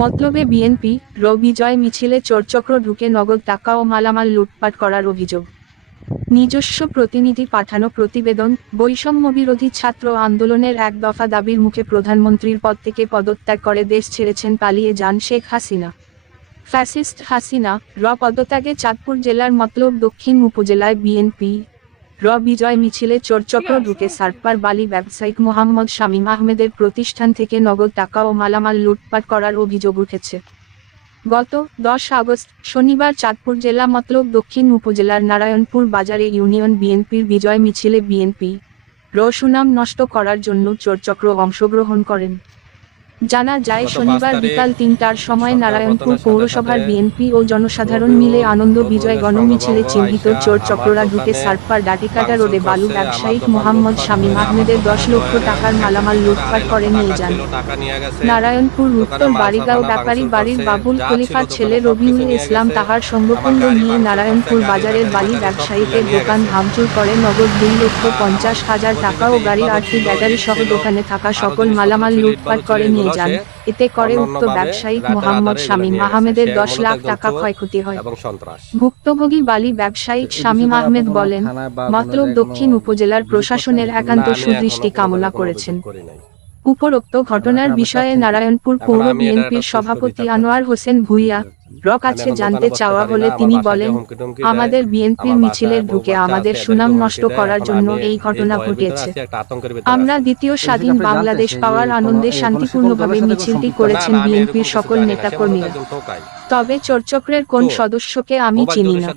মতলবে BNP বিজয় মিছিলে চোরচক্র ঢুকে নগদ টাকা ও মালামাল লুটপাট করার অভিযোগ। নিজস্ব প্রতিনিধি পাঠানো প্রতিবেদন। বৈষম্যবিরোধী ছাত্র আন্দোলনের এক দফা দাবির মুখে প্রধানমন্ত্রীর পদ থেকে পদত্যাগ করে দেশ ছেড়েছেন পালিয়ে যান শেখ হাসিনা। ফ্যাসিস্ট হাসিনা পদত্যাগে চাঁদপুর জেলার মতলব দক্ষিণ উপজেলায় বিএনপি বিজয় মিছিলে চোরচক্র ঢুকে সার্কপার বালি ব্যবসায়িক মোহাম্মদ শামীম আহমেদের প্রতিষ্ঠান থেকে নগদ টাকা ও মালামাল লুটপাট করার অভিযোগ উঠেছে। গত 10 আগস্ট শনিবার চাঁদপুর জেলা মতলব দক্ষিণ উপজেলার নারায়ণপুর বাজারে ইউনিয়ন বিএনপির বিজয় মিছিলে বিএনপি সুনাম নষ্ট করার জন্য চোরচক্র অংশগ্রহণ করেন। জানা যায় শনিবার বিকাল ৩টার সময় নারায়ণপুর পৌরসভার বিএনপি ও জনসাধারণ মিলে আনন্দ বিজয় গণমিছিলে চিহ্নিত চোর চক্ররা ঢুকে সার্কপার ডাটিকাটা রোডে বালু ব্যবসায়িক মোহাম্মদ শামীম আহমেদের 10 লক্ষ টাকার মালামাল লুটপাট করে নিয়ে যান। নারায়ণপুর উত্তর বাড়িগাঁও ব্যাপারী বাড়ির বাবুল খলিফার ছেলে রবিউল ইসলাম তাহার সঙ্গকুণ্ড নিয়ে নারায়ণপুর বাজারের বালি ব্যবসায়ীদের দোকান ভাঙচুর করে নগদ 2,50,000 টাকা ও গাড়ির 8টি ব্যাটারি সহ দোকানে থাকা সকল মালামাল লুটপাট করে নিয়ে যান। এতে করে উক্ত ব্যবসায়িক মোহাম্মদ শামীম আহমেদের 10 লাখ টাকা ক্ষয়ক্ষতি হয়। ভুক্তভোগী বালি ব্যবসায়িক শামীম আহমেদ বলেন, মতলব দক্ষিণ উপজেলার প্রশাসনের একান্ত সুদৃষ্টি কামনা করেছেন। উপরোক্ত ঘটনার বিষয়ে নারায়ণপুর পৌর বিএনপির সভাপতি আনোয়ার হোসেন ভূঁইয়া কাছে জানতে চাওয়া হলে তিনি বলেন, আমাদের বিএনপির মিছিলে ঢুকে আমাদের সুনাম নষ্ট করার জন্য এই ঘটনা ঘটিয়েছে। আমরা দ্বিতীয় স্বাধীন বাংলাদেশ পাওয়ার আনন্দে শান্তিপূর্ণভাবে মিছিলটি করেছেন বিএনপির সকল নেতাকর্মীরা। তবে চোরচক্রের কোন সদস্যকে আমি চিনি না।